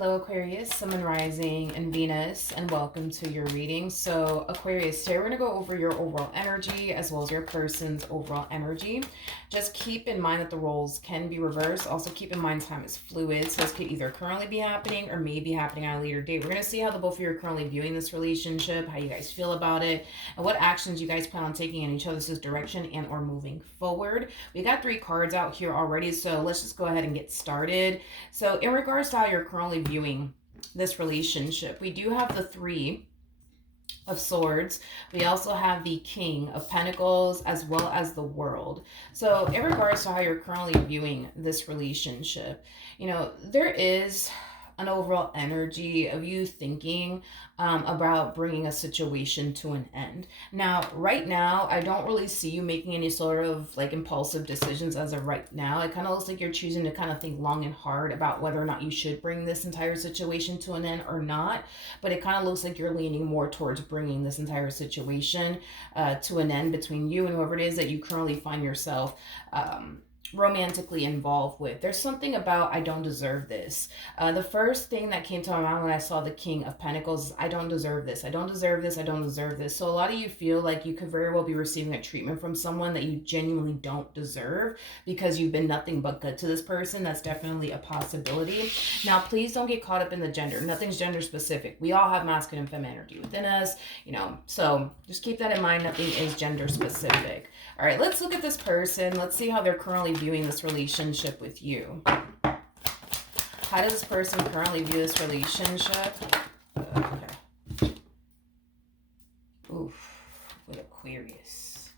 Hello, Aquarius, Sun, Moon, Rising, and Venus, and welcome to your reading. So, Aquarius, today we're going to go over your overall energy as well as your person's overall energy. Just keep in mind that the roles can be reversed. Also, keep in mind time is fluid, so this could either currently be happening or may be happening at a later date. We're going to see how the both of you are currently viewing this relationship, how you guys feel about it, and what actions you guys plan on taking in each other's direction and or moving forward. We got 3 cards out here already, so let's just go ahead and get started. So, in regards to how you're currently viewing this relationship, we do have the 3 of Swords. We also have the King of Pentacles as well as the World. So in regards to how you're currently viewing this relationship, there is an overall energy of you thinking about bringing a situation to an end. Now, right now, I don't really see you making any sort of like impulsive decisions as of right now. It kind of looks like you're choosing to kind of think long and hard about whether or not you should bring this entire situation to an end or not. But it kind of looks like you're leaning more towards bringing this entire situation to an end between you and whoever it is that you currently find yourself romantically involved with. There's something about I don't deserve this. The first thing that came to my mind when I saw the King of Pentacles is I don't deserve this. I don't deserve this. I don't deserve this. So a lot of you feel like you could very well be receiving a treatment from someone that you genuinely don't deserve because you've been nothing but good to this person. That's definitely a possibility. Now, please don't get caught up in the gender. Nothing's gender specific. We all have masculine and feminine energy within us, so just keep that in mind. Nothing is gender specific. All right, let's look at this person. Let's see how they're currently viewing this relationship with you. How does this person currently view this relationship? Okay. Oof, with Aquarius.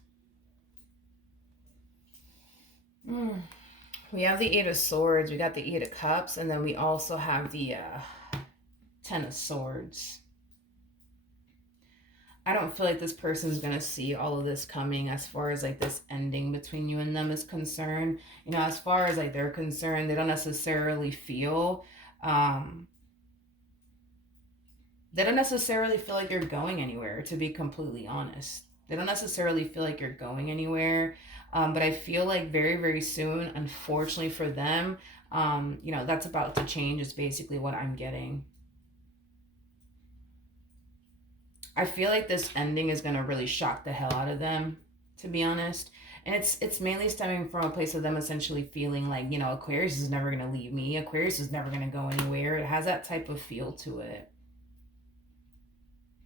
We have the 8 of Swords, we got the 8 of Cups, and then we also have the 10 of Swords. I don't feel like this person's going to see all of this coming as far as like this ending between you and them is concerned. As far as like they're concerned, they don't necessarily feel like you're going anywhere, to be completely honest. They don't necessarily feel like you're going anywhere. But I feel like very, very soon, unfortunately for them, that's about to change is basically what I'm getting. I feel like this ending is going to really shock the hell out of them, to be honest. And it's mainly stemming from a place of them essentially feeling like, Aquarius is never going to leave me. Aquarius is never going to go anywhere. It has that type of feel to it.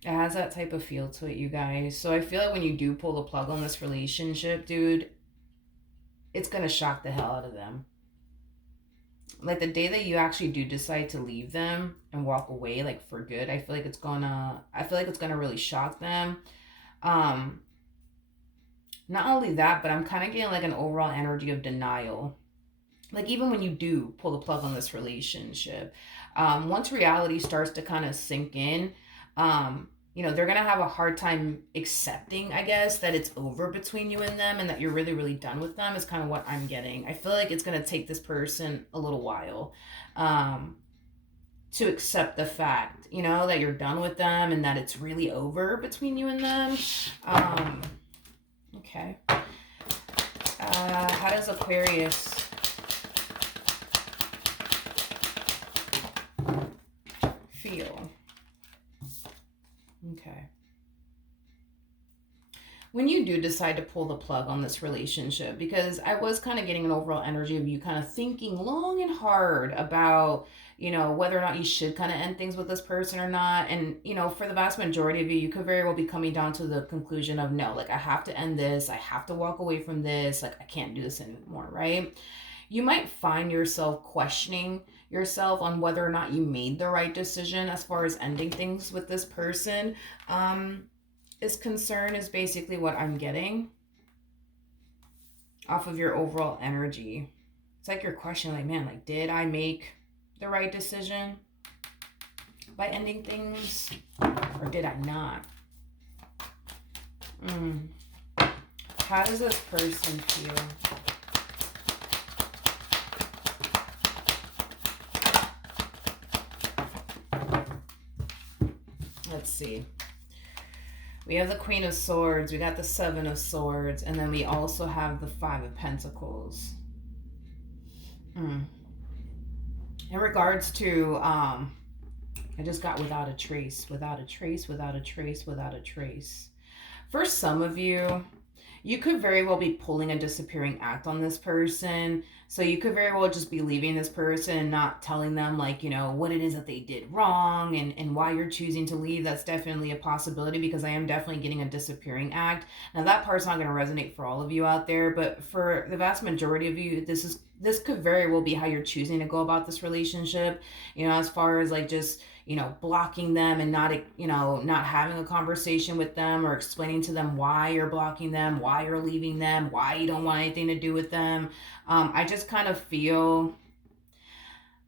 It has that type of feel to it, you guys. So I feel like when you do pull the plug on this relationship, dude, it's going to shock the hell out of them. Like the day that you actually do decide to leave them and walk away, like for good, I feel like it's gonna really shock them. Not only that, but I'm kind of getting like an overall energy of denial. Like even when you do pull the plug on this relationship, once reality starts to kind of sink in, they're going to have a hard time accepting, I guess, that it's over between you and them and that you're really, really done with them is kind of what I'm getting. I feel like it's going to take this person a little while to accept the fact, that you're done with them and that it's really over between you and them. Okay. How does Aquarius feel? Okay. When you do decide to pull the plug on this relationship, because I was kind of getting an overall energy of you kind of thinking long and hard about, whether or not you should kind of end things with this person or not. And, for the vast majority of you, you could very well be coming down to the conclusion of, no, like I have to end this. I have to walk away from this. Like I can't do this anymore, right? You might find yourself questioning yourself on whether or not you made the right decision as far as ending things with this person is concerned, is basically what I'm getting off of your overall energy. It's like you're questioning, like, man, like, did I make the right decision by ending things or did I not? How does this person feel? Let's see. We have the Queen of Swords, we got the 7 of Swords, and then we also have the 5 of Pentacles. In regards to, I just got without a trace, without a trace, without a trace, without a trace. For some of you could very well be pulling a disappearing act on this person. So you could very well just be leaving this person and not telling them, like, what it is that they did wrong, and why you're choosing to leave. That's definitely a possibility, because I am definitely getting a disappearing act. Now that part's not going to resonate for all of you out there, but for the vast majority of you, this could very well be how you're choosing to go about this relationship. As far as like just blocking them and not having a conversation with them, or explaining to them why you're blocking them, why you're leaving them, why you don't want anything to do with them. I just kind of feel,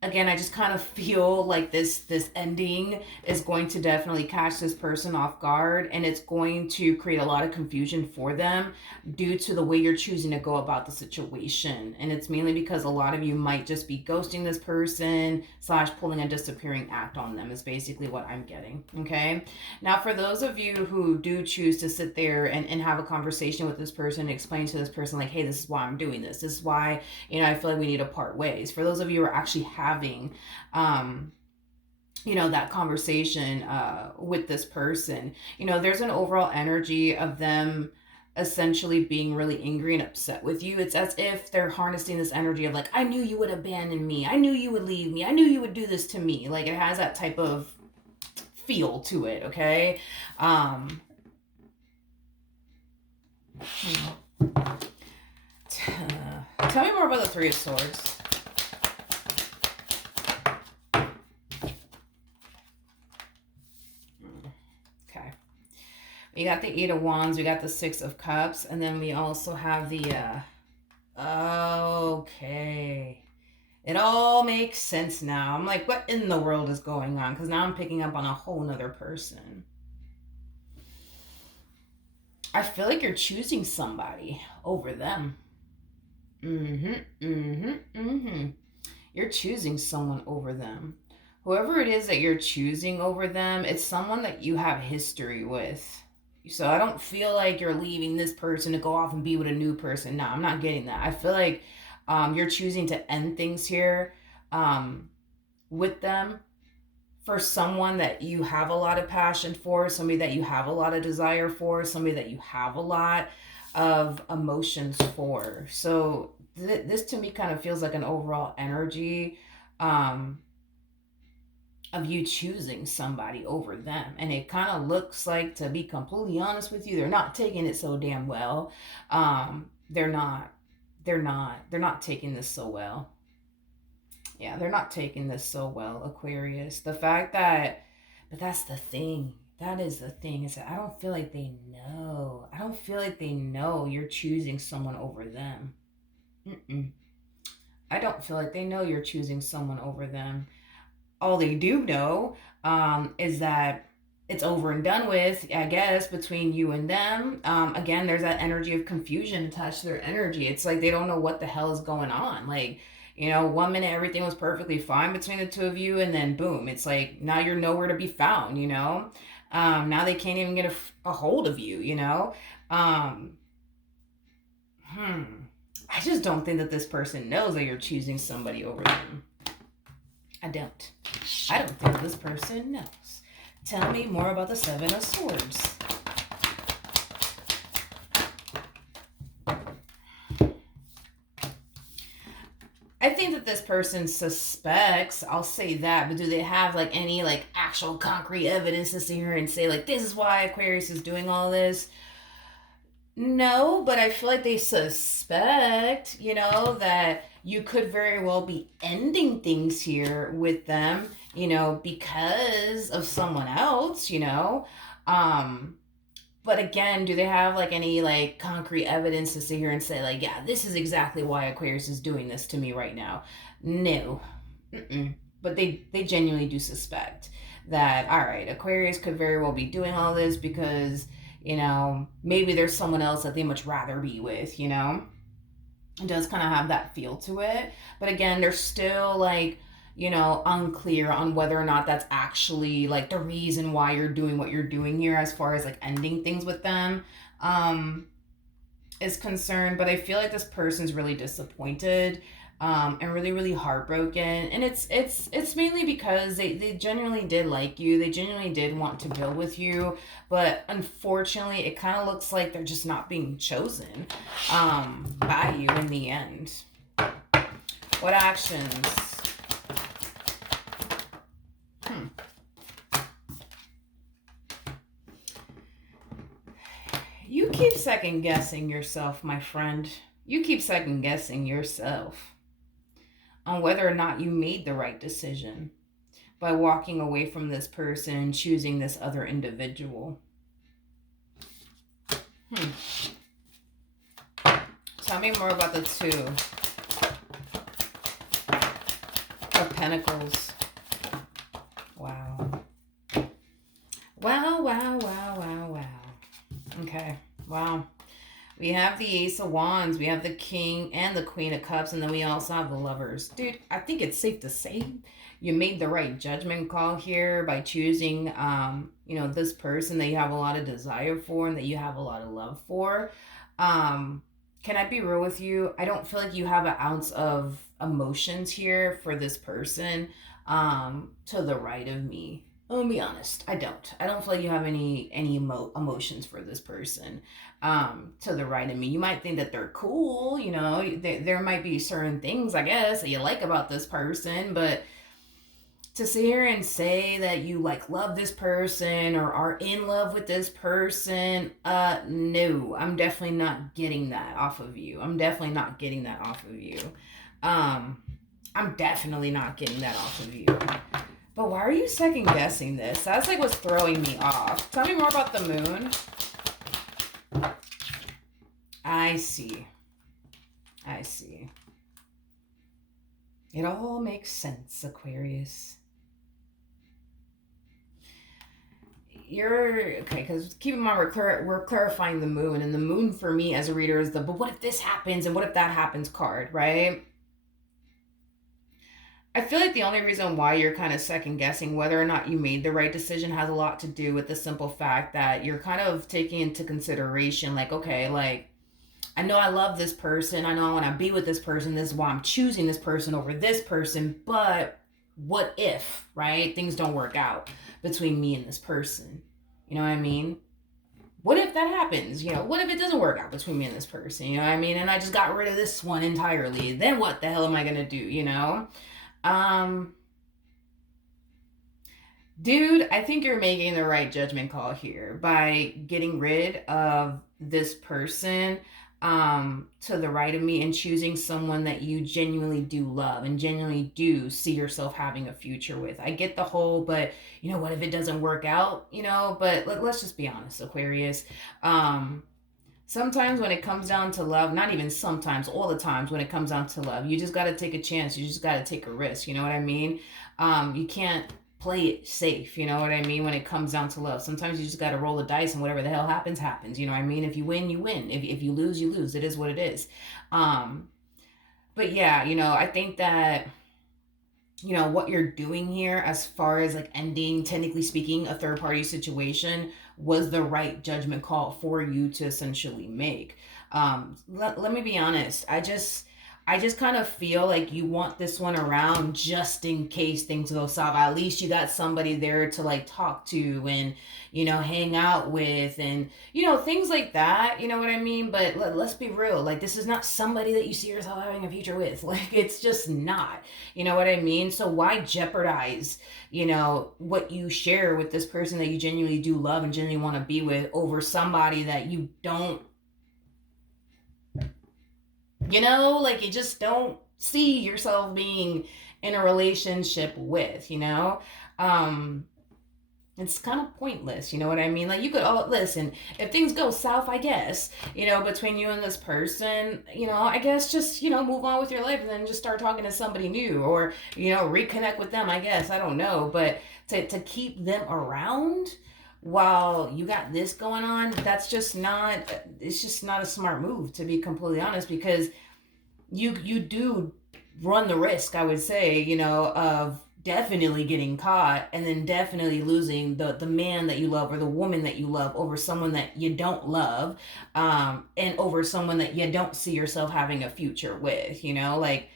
again, I just kind of feel like this ending is going to definitely catch this person off guard, and it's going to create a lot of confusion for them due to the way you're choosing to go about the situation. And it's mainly because a lot of you might just be ghosting this person / pulling a disappearing act on them, is basically what I'm getting. Okay, now for those of you who do choose to sit there and have a conversation with this person and explain to this person, like, hey, this is why I'm doing this is why I feel like we need to part ways. For those of you who are actually having that conversation with this person, there's an overall energy of them essentially being really angry and upset with you. It's as if they're harnessing this energy of like, I knew you would abandon me, I knew you would leave me, I knew you would do this to me. Like, it has that type of feel to it. Okay. Tell me more about the Three of Swords. Okay. We got the Eight of Wands, we got the Six of Cups, and then we also have the, okay. It all makes sense now. I'm like, what in the world is going on? Because now I'm picking up on a whole nother person. I feel like you're choosing somebody over them. You're choosing someone over them. Whoever it is that you're choosing over them, it's someone that you have history with. So I don't feel like you're leaving this person to go off and be with a new person. No, I'm not getting that. I feel like you're choosing to end things here with them for someone that you have a lot of passion for, somebody that you have a lot of desire for, somebody that you have a lot of emotions for. So this to me kind of feels like an overall energy of you choosing somebody over them. And it kind of looks like, to be completely honest with you, they're not taking it so damn well. They're not taking this so well. Yeah, they're not taking this so well, Aquarius. The fact that, but that's the thing. That is the thing, is that I don't feel like they know. I don't feel like they know you're choosing someone over them. I don't feel like they know you're choosing someone over them. All they do know is that it's over and done with, I guess, between you and them. Again, there's that energy of confusion attached to their energy. It's like they don't know what the hell is going on. Like, 1 minute everything was perfectly fine between the two of you, and then boom, it's like now you're nowhere to be found. Now they can't even get a hold of you. I just don't think that this person knows that you're choosing somebody over them. I don't think this person knows. Tell me more about the Seven of Swords. I think that this person suspects, I'll say that, but do they have like any like actual concrete evidence to sit here and say like, this is why Aquarius is doing all this? No, but I feel like they suspect, that you could very well be ending things here with them, because of someone else, But again, do they have like any like concrete evidence to sit here and say like, yeah, this is exactly why Aquarius is doing this to me right now? No. But they genuinely do suspect that, all right, Aquarius could very well be doing all this because, maybe there's someone else that they much rather be with, It does kind of have that feel to it. But again, they're still like, unclear on whether or not that's actually like the reason why you're doing what you're doing here, as far as like ending things with them is concerned. But I feel like this person's really disappointed and really really heartbroken, and it's mainly because they genuinely did like you, they genuinely did want to build with you, but unfortunately it kind of looks like they're just not being chosen by you in the end. What actions? Hmm. You keep second guessing yourself, my friend. You keep second guessing yourself on whether or not you made the right decision by walking away from this person and choosing this other individual. Hmm. Tell me more about the Two of Pentacles. Wow. Wow, wow, wow, wow, wow. Okay. Wow. We have the Ace of Wands, we have the King and the Queen of Cups, and then we also have the Lovers. Dude, I think it's safe to say you made the right judgment call here by choosing, this person that you have a lot of desire for and that you have a lot of love for. Um, can I be real with you? I don't feel like you have an ounce of emotions here for this person to the right of me. I'll be honest, I don't. I don't feel like you have any emotions for this person to the right of me. You might think that they're cool, there might be certain things, I guess, that you like about this person, but to sit here and say that you like love this person or are in love with this person, no, I'm definitely not getting that off of you. I'm definitely not getting that off of you. Um, I'm definitely not getting that off of you. But why are you second guessing this? That's like what's throwing me off. Tell me more about the moon. I see. I see. It all makes sense, Aquarius. You're okay because keep in mind we're clarifying the moon, and the moon for me as a reader is the but what if this happens and what if that happens card, right? I feel like the only reason why you're kind of second guessing whether or not you made the right decision has a lot to do with the simple fact that you're kind of taking into consideration, like, okay, like, I know I love this person. I know I want to be with this person. This is why I'm choosing this person over this person. But what if, right? Things don't work out between me and this person. You know what I mean? What if that happens? What if it doesn't work out between me and this person? You know what I mean? And I just got rid of this one entirely. Then what the hell am I going to do? Um, Dude, I think you're making the right judgment call here by getting rid of this person to the right of me and choosing someone that you genuinely do love and genuinely do see yourself having a future with. I get the whole, but what if it doesn't work out? But let's just be honest, Aquarius. Um, Sometimes when it comes down to love, not even sometimes, all the times when it comes down to love, you just got to take a chance. You just got to take a risk. You know what I mean? You can't play it safe. You know what I mean? When it comes down to love, sometimes you just got to roll the dice and whatever the hell happens, happens. You know what I mean? If you win, you win. If you lose, you lose. It is what it is. Um, but yeah, I think that what you're doing here as far as like ending, technically speaking, a third party situation was the right judgment call for you to essentially make. Let me be honest, I just kind of feel like you want this one around just in case things go south. At least you got somebody there to like talk to and hang out with, and things like that. You know what I mean? But let's be real. Like, this is not somebody that you see yourself having a future with. Like, it's just not. You know what I mean? So why jeopardize what you share with this person that you genuinely do love and genuinely want to be with over somebody that you don't, like, you just don't see yourself being in a relationship with, um it's kind of pointless. You know what I mean? Like, you could all listen, if things go south, I guess, between you and this person, I guess just move on with your life and then just start talking to somebody new, or reconnect with them, I guess. I don't know, but to keep them around while you got this going on, that's just not, it's just not a smart move, to be completely honest, because you do run the risk, I would say, of definitely getting caught and then definitely losing the man that you love or the woman that you love over someone that you don't love, and over someone that you don't see yourself having a future with, like,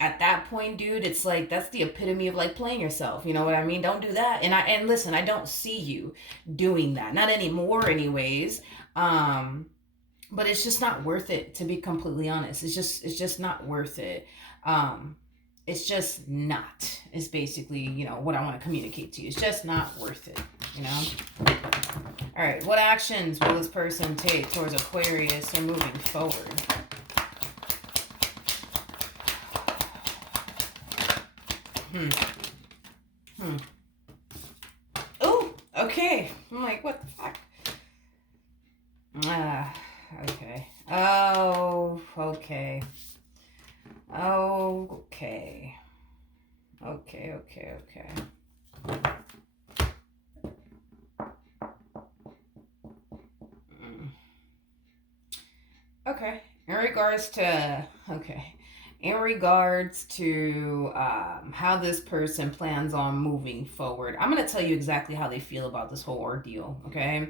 at that point, dude, it's like that's the epitome of like playing yourself. You know what I mean? Don't do that. And listen, I don't see you doing that. Not anymore anyways. Um but it's just not worth it, to be completely honest. It's just not worth it. Um it's just not, is basically, what I want to communicate to you. It's just not worth it, you know? All right, what actions will this person take towards Aquarius and moving forward? Hmm. Hmm. Oh, okay. I'm like, what the fuck? Ah, okay. Oh, okay. Oh, okay. Okay, okay, okay. Mm. Okay. In regards to how this person plans on moving forward, I'm going to tell you exactly how they feel about this whole ordeal, okay?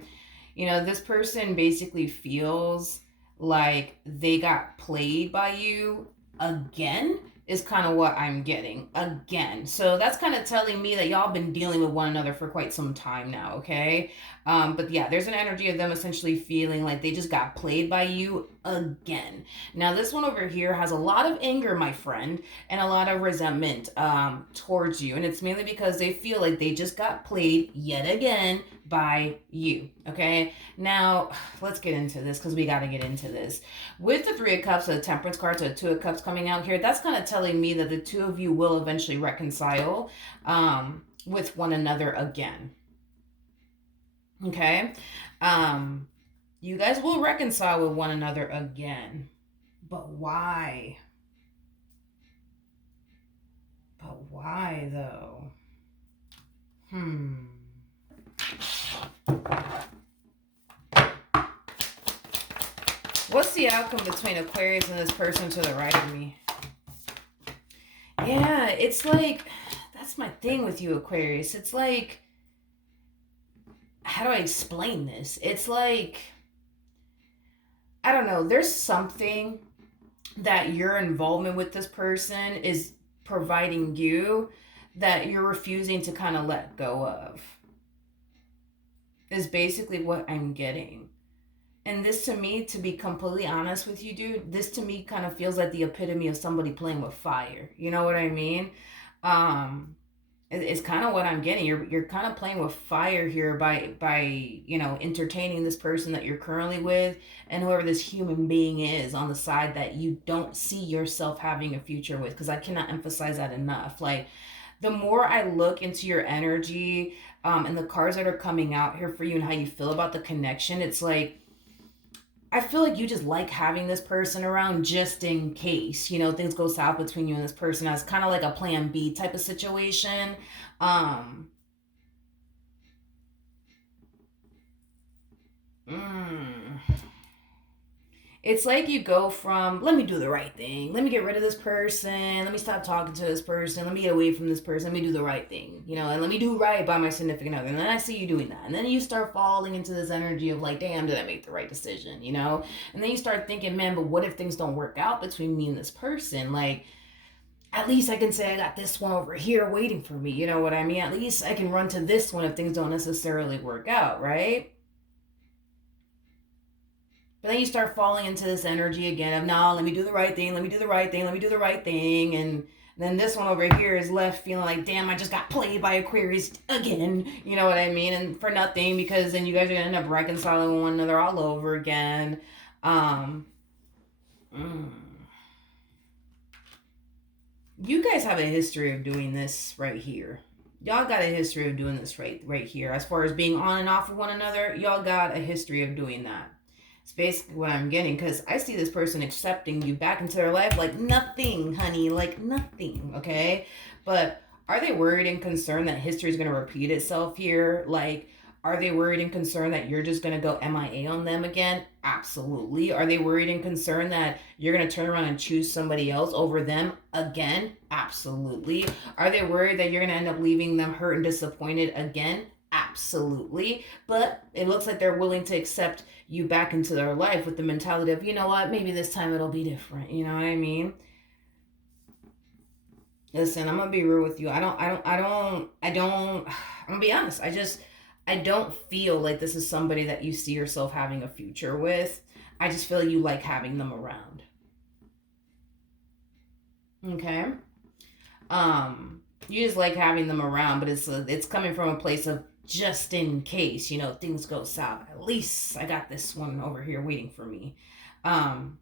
This person basically feels like they got played by you again, is kind of what I'm getting. Again. So that's kind of telling me that y'all been dealing with one another for quite some time now, okay? But yeah, there's an energy of them essentially feeling like they just got played by you again. Now, this one over here has a lot of anger, my friend, and a lot of resentment towards you. And it's mainly because they feel like they just got played yet again by you, okay? Now, let's get into this because we got to get into this. With the Three of Cups, the Temperance cards, the Two of Cups coming out here, that's kind of telling me that the two of you will eventually reconcile with one another again, okay? You guys will reconcile with one another again. But why? But why, though? What's the outcome between Aquarius and this person to the right of me? Yeah, it's like, that's my thing with you, Aquarius. It's like, how do I explain this? It's like, I don't know, there's something that your involvement with this person is providing you that you're refusing to kind of let go of, is basically what I'm getting. And this to me, to be completely honest with you, dude, this to me kind of feels like the epitome of somebody playing with fire. You know what I mean? Um, it's kind of what I'm getting. You're kind of playing with fire here by entertaining this person that you're currently with, and whoever this human being is on the side that you don't see yourself having a future with. Because I cannot emphasize that enough. Like, the more I look into your energy, and the cards that are coming out here for you and how you feel about the connection, it's like I feel like you just like having this person around just in case, things go south between you and this person, as kind of like a plan B type of situation. Um, mm, it's like you go from, let me do the right thing, let me get rid of this person, let me stop talking to this person, let me get away from this person, let me do the right thing, and let me do right by my significant other. And then I see you doing that. And then you start falling into this energy of like, damn, did I make the right decision, And then you start thinking, man, but what if things don't work out between me and this person? Like, at least I can say I got this one over here waiting for me. You know what I mean? At least I can run to this one if things don't necessarily work out, right? But then you start falling into this energy again of, no, let me do the right thing, let me do the right thing, let me do the right thing. And then this one over here is left feeling like, damn, I just got played by Aquarius again. You know what I mean? And for nothing, because then you guys are going to end up reconciling with one another all over again. Um, mm. You guys have a history of doing this right here. Y'all got a history of doing this right here. As far as being on and off with one another, y'all got a history of doing that. It's basically what I'm getting, because I see this person accepting you back into their life like nothing, honey, like nothing, okay? But are they worried and concerned that history is going to repeat itself here? Like, are they worried and concerned that you're just going to go MIA on them again? Absolutely. Are they worried and concerned that you're going to turn around and choose somebody else over them again? Absolutely. Are they worried that you're going to end up leaving them hurt and disappointed again? Absolutely. But it looks like they're willing to accept you back into their life with the mentality of, you know what, maybe this time it'll be different. You know what I mean? Listen, I'm gonna be real with you. I'm gonna be honest. I don't feel like this is somebody that you see yourself having a future with. I just feel you like having them around. Okay. You just like having them around, but it's coming from a place of just in case, things go south. At least I got this one over here waiting for me. Um,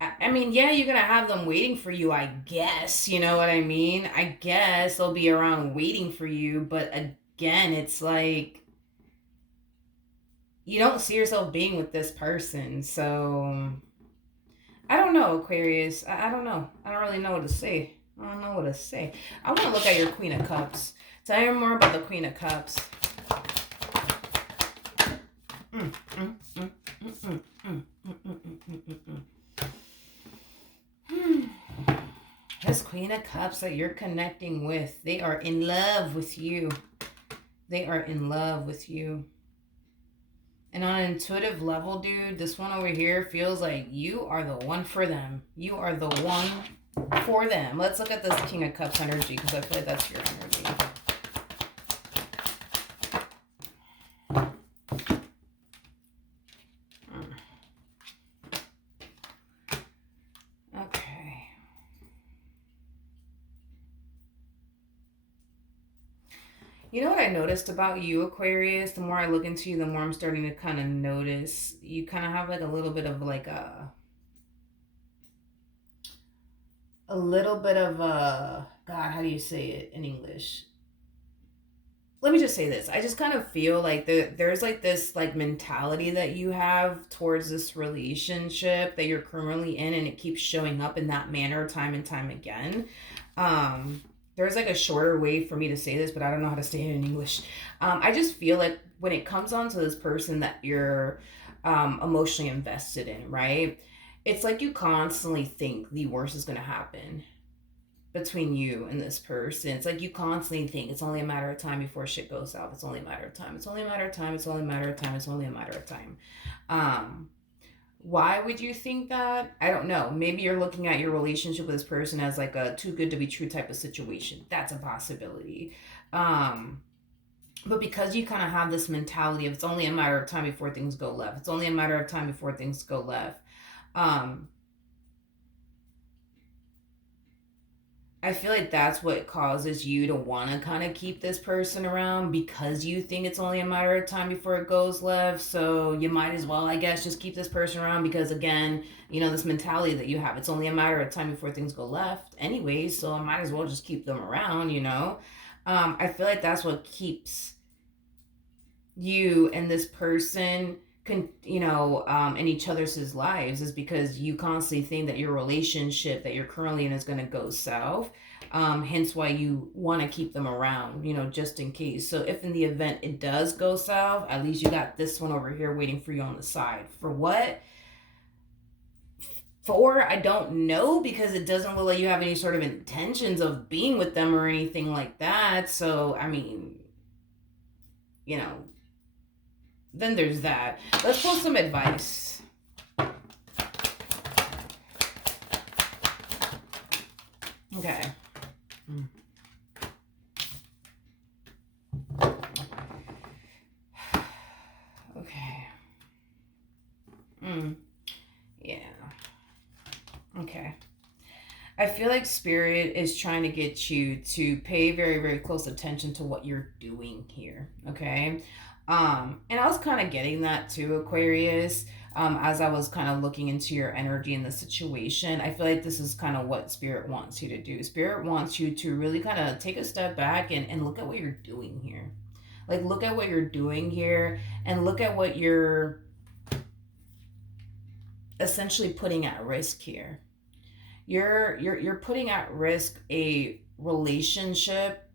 I mean, yeah, you're gonna have them waiting for you, I guess. You know what I mean? I guess they'll be around waiting for you, but again, it's like you don't see yourself being with this person, so I don't know, Aquarius. I don't know. I don't really know what to say. I don't know what to say. I want to look at your Queen of Cups. Tell me more about the Queen of Cups. Mm, mm, mm, mm, mm, mm, mm, mm, mm, mm, mm. This Queen of Cups that you're connecting with, they are in love with you. They are in love with you. And on an intuitive level, dude, this one over here feels like you are the one for them. You are the one for them. Let's look at this King of Cups energy because I feel like that's your energy. Okay. You know what I noticed about you, Aquarius? The more I look into you, the more I'm starting to kind of notice you kind of have like a little bit of like a little bit of a God, how do you say it in English? Let me just say this. I just kind of feel like there's like this like mentality that you have towards this relationship that you're currently in, and it keeps showing up in that manner time and time again. There's like a shorter way for me to say this, but I don't know how to say it in English. I just feel like when it comes on to this person that you're emotionally invested in, right? It's like you constantly think the worst is going to happen between you and this person. It's like you constantly think it's only a matter of time before shit goes south. It's only a matter of time. It's only a matter of time. It's only a matter of time. It's only a matter of time. Um, why would you think that? I don't know. Maybe you're looking at your relationship with this person as like a too good to be true type of situation. That's a possibility. Um, but because you kind of have this mentality of it's only a matter of time before things go left. It's only a matter of time before things go left. Um, I feel like that's what causes you to want to kind of keep this person around because you think it's only a matter of time before it goes left. So you might as well, I guess, just keep this person around because, again, this mentality that you have, it's only a matter of time before things go left, anyways. So I might as well just keep them around. I feel like that's what keeps you and this person in each other's lives is because you constantly think that your relationship that you're currently in is going to go south. Hence why you want to keep them around, just in case. So if in the event it does go south, at least you got this one over here waiting for you on the side. For what? For I don't know, because it doesn't look like you have any sort of intentions of being with them or anything like that. So I mean, you know then there's that. Let's pull some advice. Okay. Okay. Yeah. Okay. I feel like Spirit is trying to get you to pay very, very close attention to what you're doing here. Okay. And I was kind of getting that too, Aquarius. As I was kind of looking into your energy in the situation, I feel like this is kind of what Spirit wants you to do. Spirit wants you to really kind of take a step back and look at what you're doing here. Like, look at what you're doing here and look at what you're essentially putting at risk here. You're putting at risk a relationship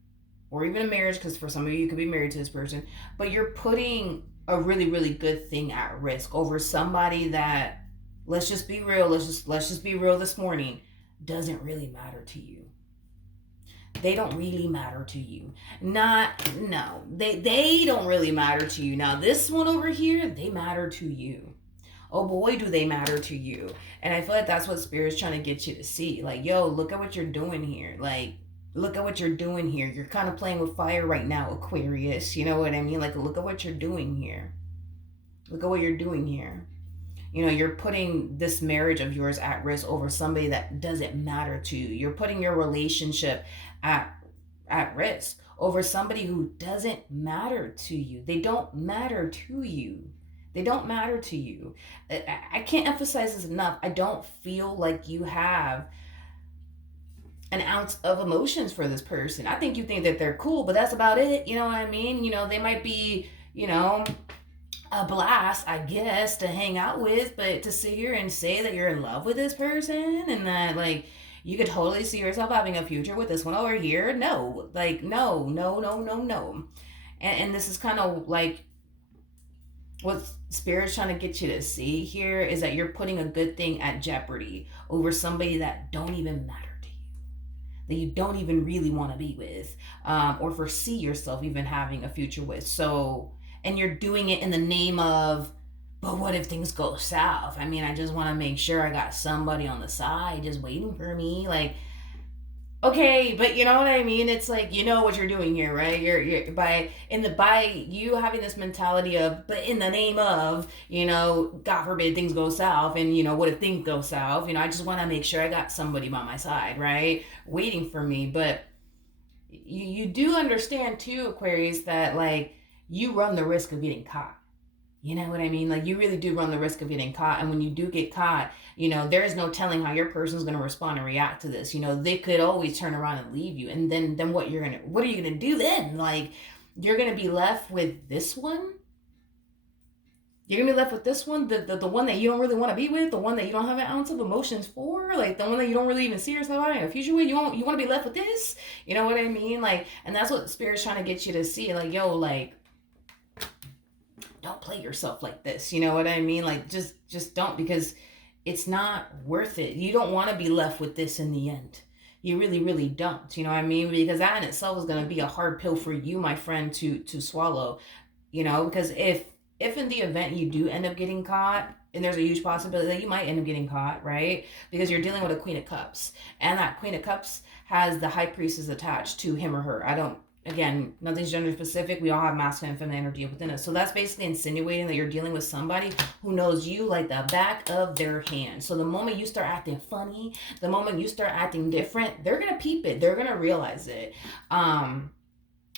or even a marriage, because for some of you could be married to this person, but you're putting a really, really good thing at risk over somebody that, let's just be real, let's just be real this morning, doesn't really matter to you. They don't really matter to you. No, they don't really matter to you. Now this one over here, they matter to you. oh boy, do they matter to you. And I feel like that's what Spirit's trying to get you to see. Like, yo, look at what you're doing here. Like, look at what you're doing here. You're kind of playing with fire right now, Aquarius. You know what I mean? Like, look at what you're doing here. Look at what you're doing here. You know, you're putting this marriage of yours at risk over somebody that doesn't matter to you. You're putting your relationship at risk over somebody who doesn't matter to you. They don't matter to you. They don't matter to you. I can't emphasize this enough. I don't feel like you have an ounce of emotions for this person. I think you think that they're cool, but that's about it. You know what I mean? You know, they might be, you know, a blast, I guess, to hang out with, but to sit here and say that you're in love with this person and that, like, you could totally see yourself having a future with this one over here. No, like, no, no, no, no, no. And this is kind of like what Spirit's trying to get you to see here is that you're putting a good thing at jeopardy over somebody that don't even matter to you, that you don't even really want to be with, or foresee yourself even having a future with. So, and you're doing it in the name of, but what if things go south? I mean, I just want to make sure I got somebody on the side just waiting for me. Like, okay, but you know what I mean? It's like, you know what you're doing here, right? You're by you having this mentality of, but in the name of, you know, God forbid things go south, and you know, what if things go south? You know, I just want to make sure I got somebody by my side, right? Waiting for me. But you do understand too, Aquarius, that like you run the risk of getting caught. You know what I mean? Like, you really do run the risk of getting caught. And when you do get caught, you know, there is no telling how your person's going to respond and react to this. You know, they could always turn around and leave you. And then what are you going to do then? Like, you're going to be left with this one. You're going to be left with this one, the one that you don't really want to be with, the one that you don't have an ounce of emotions for, like the one that you don't really even see yourself having a future with. You want to be left with this? You know what I mean? Like, and that's what Spirit's trying to get you to see. Like, yo, like, don't play yourself like this. You know what I mean? Like, just don't, because it's not worth it. You don't want to be left with this in the end. You really, really don't. You know what I mean? Because that in itself is going to be a hard pill for you, my friend, to swallow. You know, because if in the event you do end up getting caught, and there's a huge possibility that you might end up getting caught, right? Because you're dealing with a Queen of Cups, and that Queen of Cups has the High Priestess attached to him or her. Again, nothing's gender specific. We all have masculine and feminine energy within us. So that's basically insinuating that you're dealing with somebody who knows you like the back of their hand. So the moment you start acting funny, the moment you start acting different, they're going to peep it. They're going to realize it. And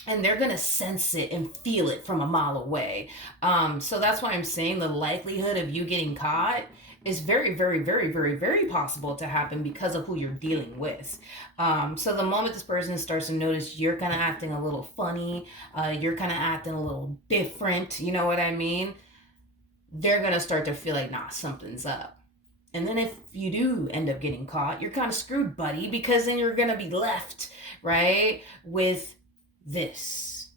they're going to sense it and feel it from a mile away. So that's why I'm saying the likelihood of you getting caught is very, very, very, very, very possible to happen because of who you're dealing with. So the moment this person starts to notice you're kind of acting a little funny, you're kind of acting a little different, you know what I mean? They're going to start to feel like, nah, something's up. And then if you do end up getting caught, you're kind of screwed, buddy, because then you're going to be left, right, with this.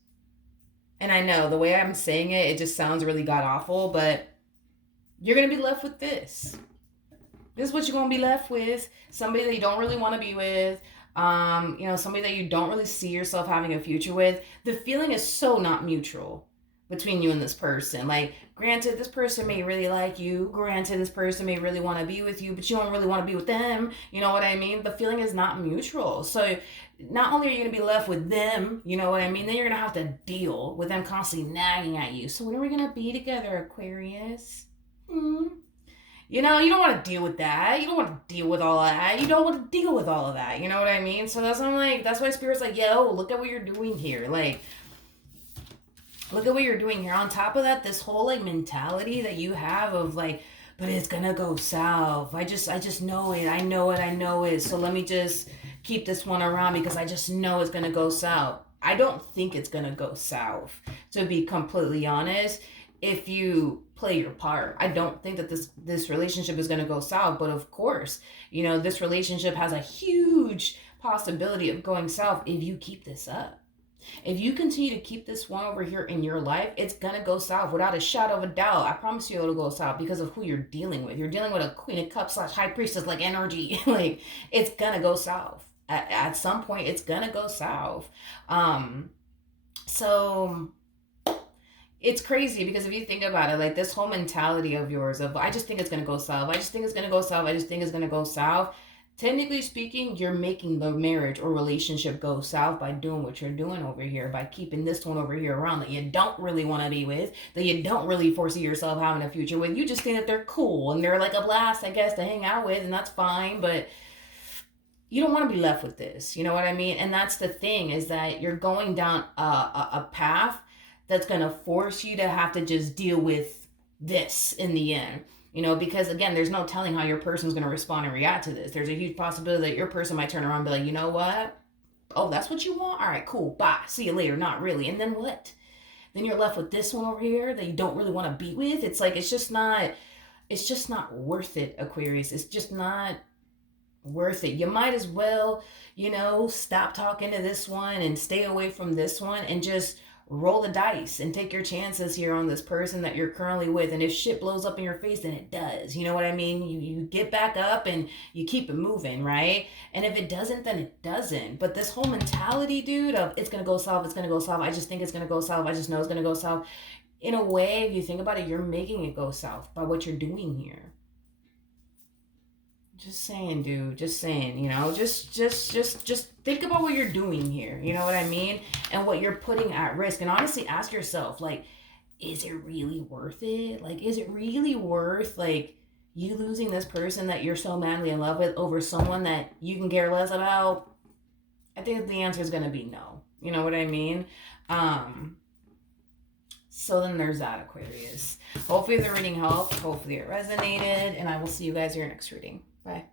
And I know the way I'm saying it, it just sounds really god awful, but you're going to be left with this. This is what you're going to be left with. Somebody that you don't really want to be with. You know, somebody that you don't really see yourself having a future with. The feeling is so not mutual between you and this person. Like, granted, this person may really like you. Granted, this person may really want to be with you, but you don't really want to be with them. You know what I mean? The feeling is not mutual. So not only are you going to be left with them, you know what I mean? Then you're going to have to deal with them constantly nagging at you. So when are we going to be together, Aquarius? You know, you don't want to deal with that. You don't want to deal with all of that. You don't want to deal with all of that. You know what I mean? So that's why I'm like, that's why Spirit's like, yo, look at what you're doing here. Like, look at what you're doing here. On top of that, this whole like mentality that you have of like, but it's gonna go south. I just know it. I know it. So let me just keep this one around because I just know it's gonna go south. I don't think it's gonna go south, to be completely honest. If you play your part, I don't think that this relationship is gonna go south. But of course, you know, this relationship has a huge possibility of going south if you keep this up. If you continue to keep this one over here in your life, it's going to go south without a shadow of a doubt. I promise you it'll go south because of who you're dealing with. You're dealing with a Queen of Cups / High Priestess like energy. Like, it's going to go south. At some point, it's going to go south. So it's crazy because if you think about it, like this whole mentality of yours of I just think it's gonna go south, I just think it's gonna go south, I just think it's gonna go south. Technically speaking, you're making the marriage or relationship go south by doing what you're doing over here, by keeping this one over here around that you don't really want to be with, that you don't really foresee yourself having a future with. You just think that they're cool and they're like a blast, I guess, to hang out with, and that's fine, but you don't want to be left with this. You know what I mean? And that's the thing, is that you're going down a path that's going to force you to have to just deal with this in the end. You know, because again, there's no telling how your person's going to respond and react to this. There's a huge possibility that your person might turn around and be like, you know what? Oh, that's what you want? All right, cool. Bye. See you later. Not really. And then what? Then you're left with this one over here that you don't really want to be with. It's like, it's just not worth it, Aquarius. It's just not worth it. You might as well, stop talking to this one and stay away from this one and just roll the dice and take your chances here on this person that you're currently with. And if shit blows up in your face, then it does. You know what I mean? You get back up and you keep it moving, right? And if it doesn't, then it doesn't. But this whole mentality, dude, of it's gonna go south, it's gonna go south, I just think it's gonna go south, I just know it's gonna go south. In a way, if you think about it, you're making it go south by what you're doing here. Just saying, dude. Just saying, just think about what you're doing here. You know what I mean? And what you're putting at risk. And honestly, ask yourself, like, is it really worth it? Like, is it really worth, like, you losing this person that you're so madly in love with over someone that you can care less about? I think the answer is going to be no. You know what I mean? So then there's that, Aquarius. Hopefully the reading helped. Hopefully it resonated. And I will see you guys in your next reading. Bye.